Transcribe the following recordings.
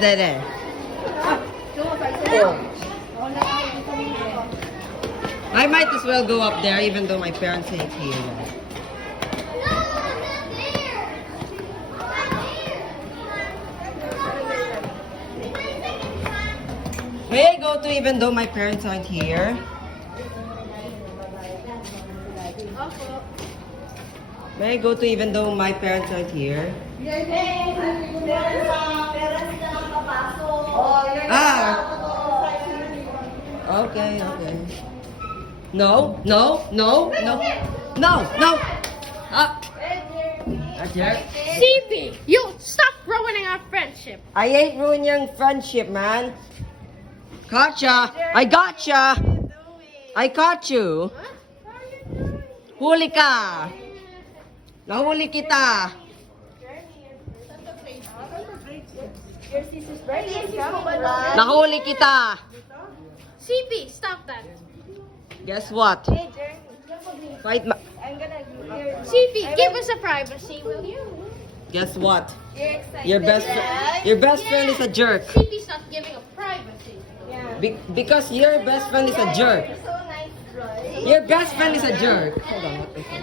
there. I might as well go up there even though my parents say it's here. May I go to even though my parents aren't here? May I go to even though my parents aren't here? Ah! Okay, okay. No, no, no, no, no, no! Ah! CP, you stop ruining our friendship. I ain't ruining your friendship, man. Gotcha! I gotcha! I caught you! Huli ka! Nahuli kita! Nahuli kita! CP, stop that. Guess what? Fight ma- CP, give us a privacy, will you? Guess what? Your best friend is a jerk. CP, stop giving a privacy. Because your best friend is a jerk. Your best friend is a jerk. Hold on. What the fuck?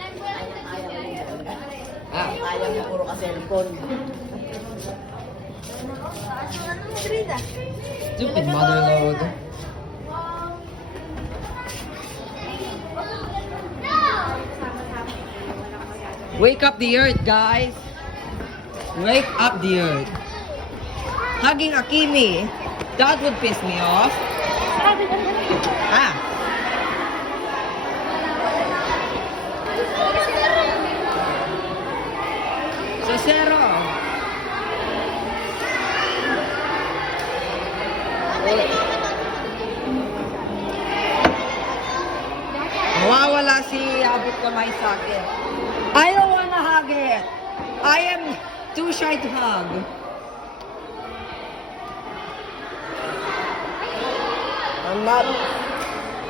Ayaw mo puro ka cellphone. Stupid mother load. Wake up the earth, guys. Wake up the earth. Hugging Akimi. That would piss me off. Ah. Sosero. Nawawala si abot kamay sa akin. I don't wanna hug it. I am too shy to hug. I'm not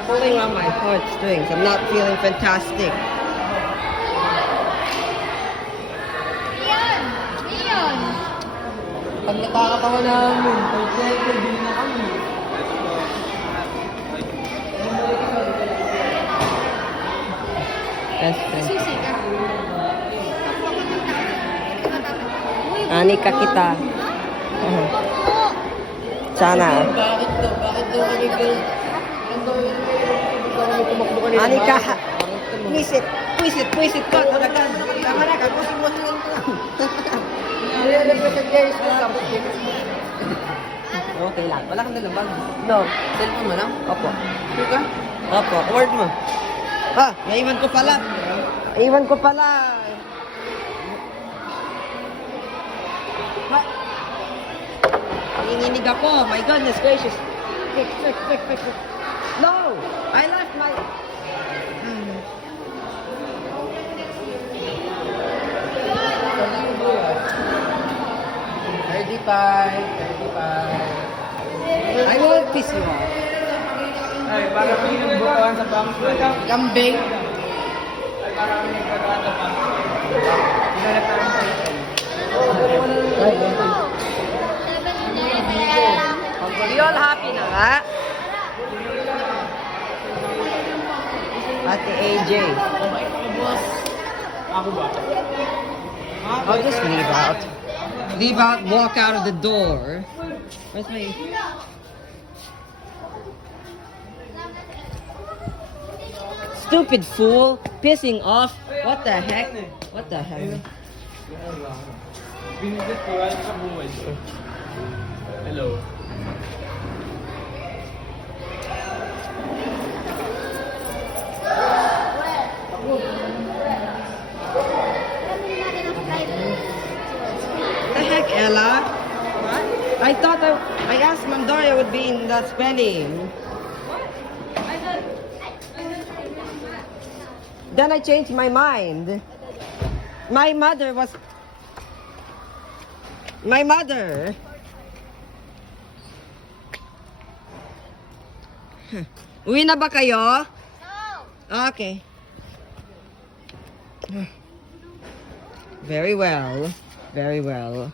pulling on my heartstrings. I'm not feeling fantastic. Leon! Pag nakakatawa namin, pag-pwede na kami. Best friend. Susi ka. Anika kita. Sana. Bakit daw kami girl? Anika. Puisit. Puisit ko. Talagang. Tama na. Kapusin-pusin ko. Okay lang. Wala kang dalawang. No. Cellphone mo lang? Opo. Sure ka? Opo. Award mo? Ha? Naiwan ko pala. Naiwan ko pala. Ha? Nanginginig ako. My goodness gracious. Quick. No! I left my... I won't piss you off. Ay, para kami nagbukuhan sa bank. Kambing. Ay, para kami nagbukuhan sa bank. Pinalataran sa ito. You all happy na nga? Ate AJ. Ako ba? I'll just leave out. Leave out, walk out of the door. Where's my... Stupid fool. Pissing off. What the heck? What the heck? Binisit ko ay sa buhay. Hello. The heck, Ella? What? I thought I asked Ma'am Doria would be in that spelling. Then I changed my mind. My mother was... My mother. Uwi na ba kayo? Okay. Very well. Very well.